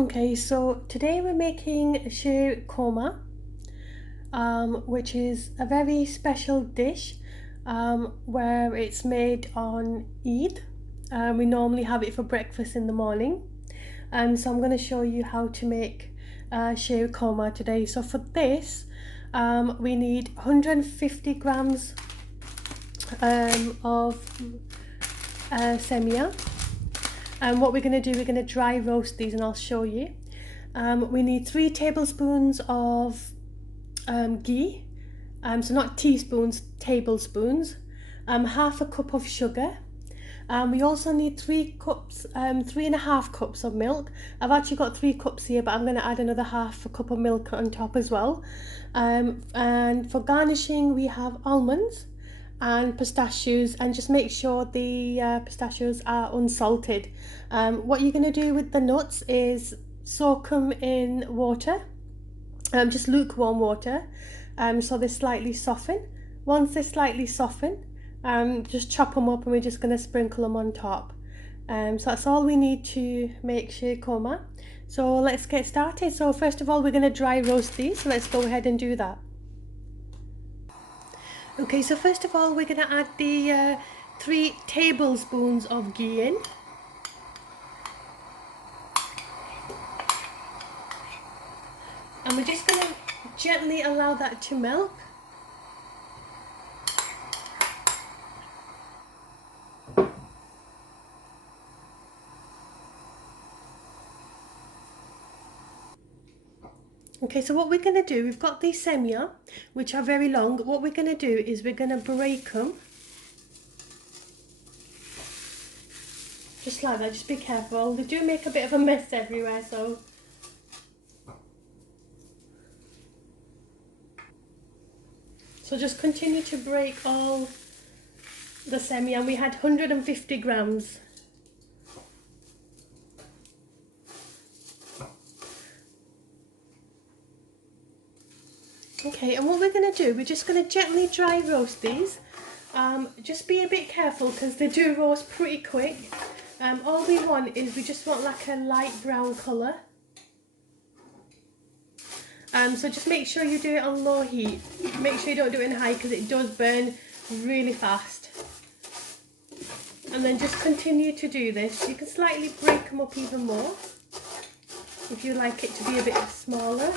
Okay, so today we're making sheer korma, which is a very special dish where it's made on Eid. We normally have it for breakfast in the morning. So I'm going to show you how to make sheer korma today. So for this, we need 150 grams of seviyan. And what we're going to do, we're going to dry roast these and I'll show you. We need 3 tablespoons of ghee, so not teaspoons, tablespoons, half a cup of sugar. We also need 3.5 cups of milk. I've actually got 3 cups here, but I'm going to add another half a cup of milk on top as well. And for garnishing, we have almonds and pistachios, and just make sure the pistachios are unsalted. What you're going to do with the nuts is soak them in water, just lukewarm water, so they slightly soften. Once they slightly soften, just chop them up and we're just going to sprinkle them on top. So that's all we need to make sheer korma. So let's get started. So first of all, we're going to dry roast these, so let's go ahead and do that. Okay, so first of all, we're going to add the 3 tablespoons of ghee in. And we're just going to gently allow that to melt. Okay, so what we're going to do, we've got these seviyan, which are very long. What we're going to do is we're going to break them. Just like that, just be careful. They do make a bit of a mess everywhere, so. So just continue to break all the seviyan. We had 150 grams. Okay, and what we're going to do, we're just going to gently dry roast these. Just be a bit careful because they do roast pretty quick. All we want is we just want like a light brown colour. So just make sure you do it on low heat. Make sure you don't do it in high because it does burn really fast. And then just continue to do this. You can slightly break them up even more if you like it to be a bit smaller.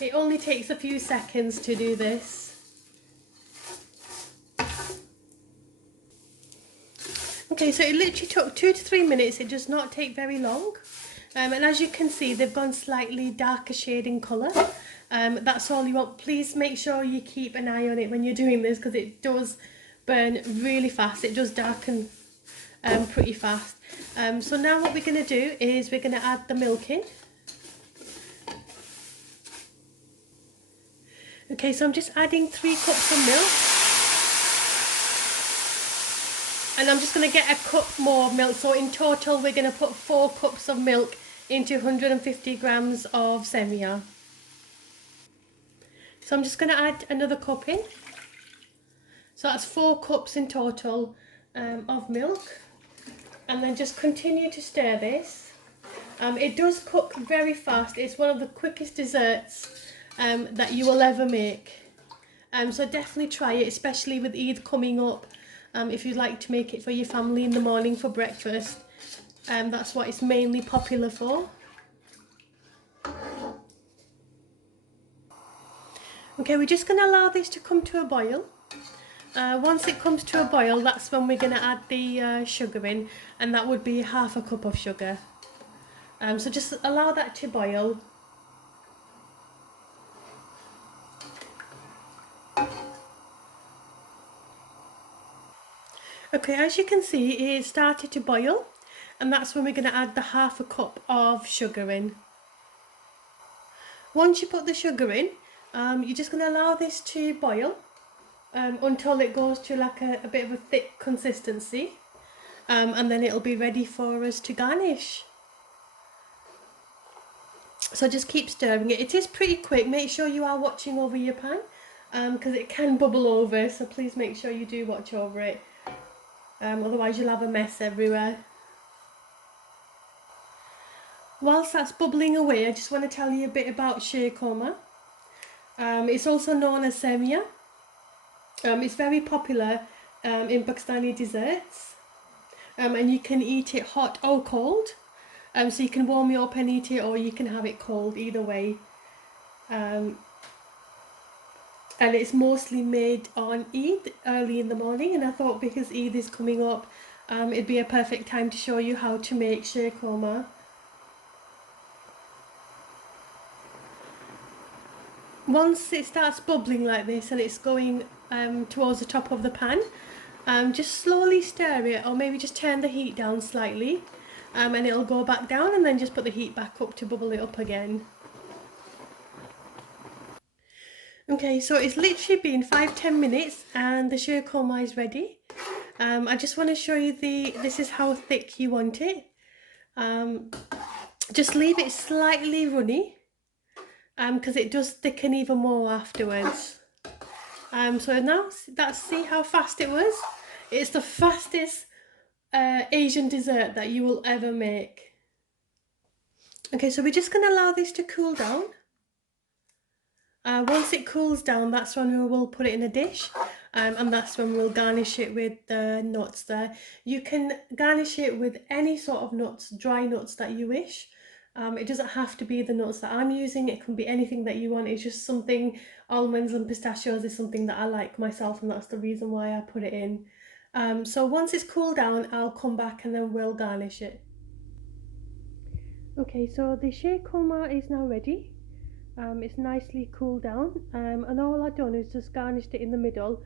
It only takes a few seconds to do this. Okay, so it literally took 2 to 3 minutes. It does not take very long. And as you can see, they've gone slightly darker shade in colour. That's all you want. Please make sure you keep an eye on it when you're doing this because it does burn really fast. It does darken pretty fast. So now what we're going to do is we're going to add the milk in. Okay, so I'm just adding 3 cups of milk. And I'm just going to get a cup more of milk. So in total, we're going to put 4 cups of milk into 150 grams of seviyan. So I'm just going to add another cup in. So that's 4 cups in total of milk. And then just continue to stir this. It does cook very fast. It's one of the quickest desserts that you will ever make. So definitely try it, especially with Eid coming up. If you'd like to make it for your family in the morning for breakfast, that's what it's mainly popular for. Okay, we're just going to allow this to come to a boil. Once it comes to a boil, that's when we're going to add the sugar in, and that would be half a cup of sugar. So just allow that to boil. Okay, as you can see, it started to boil, and that's when we're going to add the half a cup of sugar in. Once you put the sugar in, you're just going to allow this to boil until it goes to like a bit of a thick consistency, and then it'll be ready for us to garnish. So just keep stirring it. It is pretty quick. Make sure you are watching over your pan because it can bubble over, so please make sure you do watch over it. otherwise you'll have a mess everywhere. Whilst that's bubbling away, I just want to tell you a bit about sheer korma. It's also known as seviyan. It's very popular in Pakistani desserts, and you can eat it hot or cold. So you can warm it up and eat it, or you can have it cold, either way. And it's mostly made on Eid, early in the morning, and I thought because Eid is coming up, it'd be a perfect time to show you how to make sheer korma. Once it starts bubbling like this and it's going towards the top of the pan, just slowly stir it, or maybe just turn the heat down slightly, and it'll go back down, and then just put the heat back up to bubble it up again. Okay, so it's literally been 5-10 minutes and the sheer korma is ready. I just want to show you this is how thick you want it. Just leave it slightly runny, because it does thicken even more afterwards. So now see how fast it was? It's the fastest Asian dessert that you will ever make. Okay, so we're just going to allow this to cool down. Once it cools down, that's when we will put it in a dish, and that's when we'll garnish it with the nuts there. You can garnish it with any sort of nuts, dry nuts that you wish. It doesn't have to be the nuts that I'm using, it can be anything that you want. It's just something, almonds and pistachios is something that I like myself, and that's the reason why I put it in. So once it's cooled down, I'll come back and then we'll garnish it. Okay, so the sheer korma is now ready. It's nicely cooled down, and all I've done is just garnished it in the middle.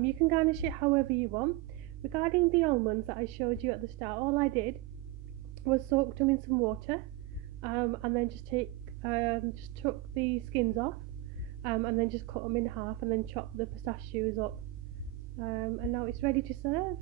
You can garnish it however you want. Regarding the almonds that I showed you at the start, all I did was soak them in some water, and then just took the skins off, and then just cut them in half, and then chop the pistachios up, and now it's ready to serve.